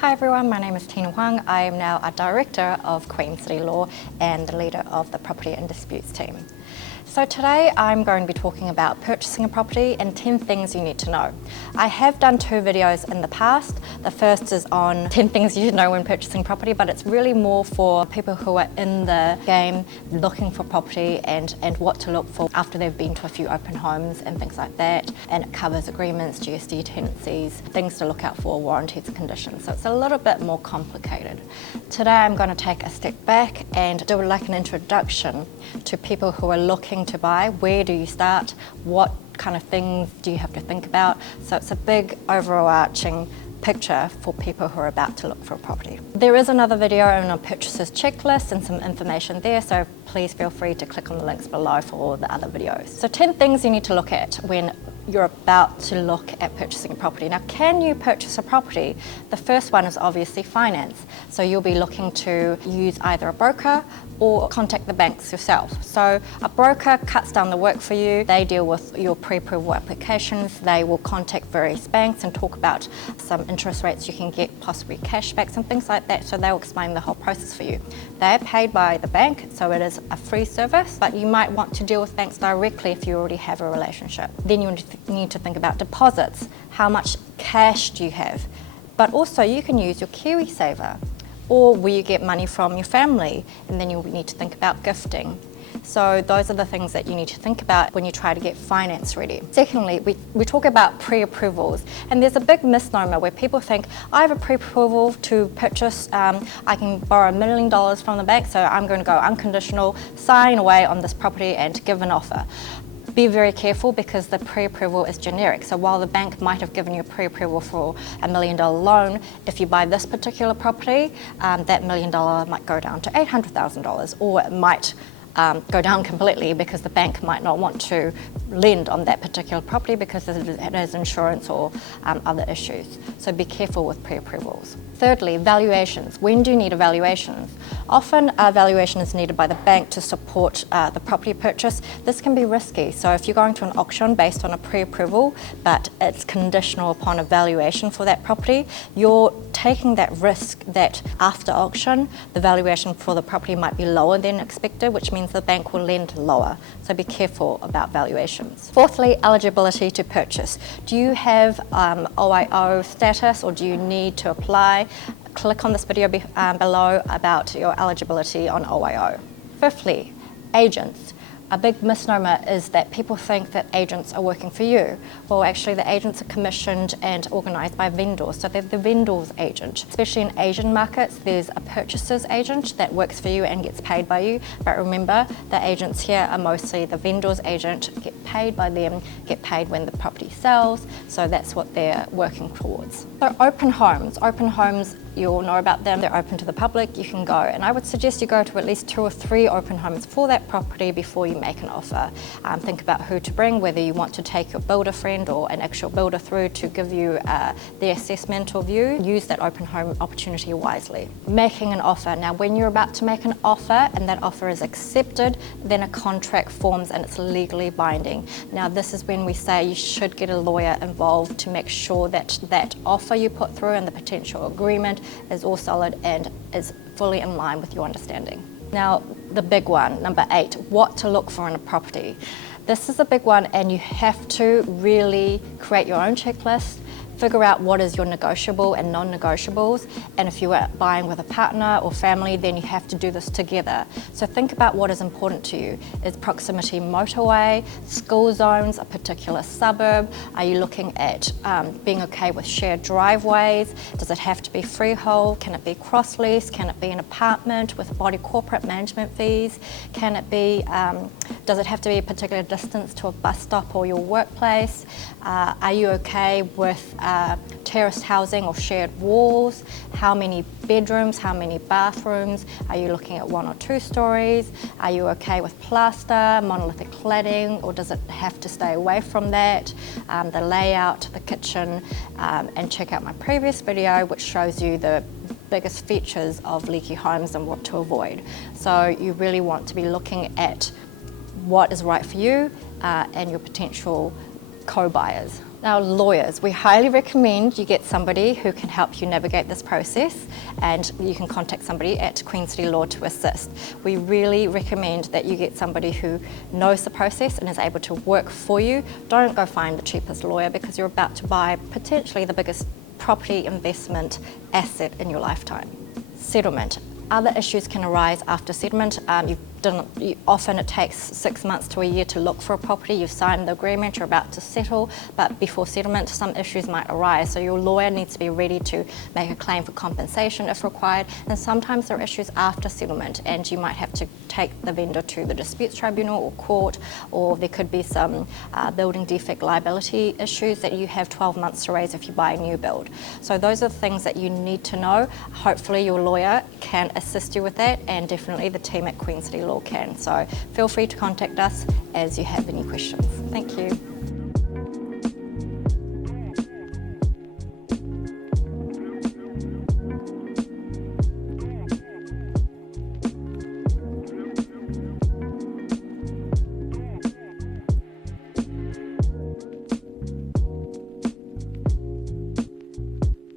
Hi everyone, my name is Tina Huang. I am now a Director of Queen City Law and the leader of the Property and Disputes team. So today I'm going to be talking about purchasing a property and 10 things you need to know. I have done 2 videos in the past. The first is on 10 things you should know when purchasing property, but it's really more for people who are in the game looking for property and what to look for after they've been to a few open homes and things like that. And it covers agreements, GST tenancies, things to look out for, warranties and conditions. So it's a little bit more complicated. Today I'm going to take a step back and do like an introduction to people who are looking to buy. Where do you start? What kind of things do you have to think about? So it's a big overarching picture for people who are about to look for a property. There is another video on a purchaser's checklist and some information there, so please feel free to click on the links below for all the other videos. So 10 things you need to look at when you're about to look at purchasing a property. Now, can you purchase a property? The first one is obviously finance. So you'll be looking to use either a broker or contact the banks yourself. So a broker cuts down the work for you. They deal with your pre-approval applications. They will contact various banks and talk about some interest rates you can get, possibly cashbacks and things like that. So they'll explain the whole process for you. They're paid by the bank, so it is a free service, but you might want to deal with banks directly if you already have a relationship. Then you need to think about deposits. How much cash do you have? But also you can use your KiwiSaver, or will you get money from your family? And then you'll need to think about gifting. So those are the things that you need to think about when you try to get finance ready. Secondly, we talk about pre-approvals, and there's a big misnomer where people think, I have a pre-approval to purchase, I can borrow $1 million from the bank, so I'm going to go unconditional, sign away on this property and give an offer. Be very careful because the pre-approval is generic. So while the bank might have given you a pre-approval for $1 million loan, if you buy this particular property, that $1 million might go down to $800,000, or it might go down completely because the bank might not want to lend on that particular property because it has insurance or other issues. So be careful with pre-approvals. Thirdly, valuations. When do you need a valuation? Often a valuation is needed by the bank to support the property purchase. This can be risky. So if you're going to an auction based on a pre-approval, but it's conditional upon a valuation for that property, you're taking that risk that after auction, the valuation for the property might be lower than expected, which means the bank will lend lower. So be careful about valuations. Fourthly, eligibility to purchase. Do you have OIO status, or do you need to apply? Click on this video below about your eligibility on OIO. Fifthly, agents. A big misnomer is that people think that agents are working for you. Well, actually the agents are commissioned and organised by vendors, so they're the vendor's agent. Especially in Asian markets, there's a purchaser's agent that works for you and gets paid by you. But remember, the agents here are mostly the vendor's agent, get paid by them, get paid when the property sells, so that's what they're working towards. So open homes. Open homes, you all know about them, they're open to the public, you can go. And I would suggest you go to at least 2 or 3 open homes for that property before you make an offer. Think about who to bring, whether you want to take your builder friend or an actual builder through to give you the assessment or view. Use that open home opportunity wisely. Making an offer. Now, when you're about to make an offer and that offer is accepted, then a contract forms and it's legally binding. Now, this is when we say you should get a lawyer involved to make sure that that offer you put through and the potential agreement is all solid and is fully in line with your understanding. Now, the big one, number 8, what to look for in a property. This is a big one, and you have to really create your own checklist, figure out what is your negotiable and non-negotiables, and if you are buying with a partner or family, then you have to do this together. So think about what is important to you. Is proximity motorway, school zones, a particular suburb? Are you looking at being okay with shared driveways? Does it have to be freehold? Can it be cross-lease? Can it be an apartment with body corporate management fees? Can it be, does it have to be a particular distance to a bus stop or your workplace? Are you okay with terraced housing or shared walls? How many bedrooms, how many bathrooms? Are you looking at 1 or 2 stories? Are you okay with plaster, monolithic cladding, or does it have to stay away from that? The layout, the kitchen, and check out my previous video which shows you the biggest features of leaky homes and what to avoid. So you really want to be looking at what is right for you and your potential co-buyers Now, lawyers, we highly recommend you get somebody who can help you navigate this process, and you can contact somebody at Queen City Law to assist. We really recommend that you get somebody who knows the process and is able to work for you. Don't go find the cheapest lawyer, because you're about to buy potentially the biggest property investment asset in your lifetime. Settlement. Other issues can arise after settlement. Often it takes 6 months to a year to look for a property. You've signed the agreement, you're about to settle, but before settlement some issues might arise. So your lawyer needs to be ready to make a claim for compensation if required. And sometimes there are issues after settlement, and you might have to take the vendor to the disputes tribunal or court, or there could be some building defect liability issues that you have 12 months to raise if you buy a new build. So those are the things that you need to know. Hopefully your lawyer can assist you with that, and definitely the team at Queen City Law can. So feel free to contact us as you have any questions. Thank you.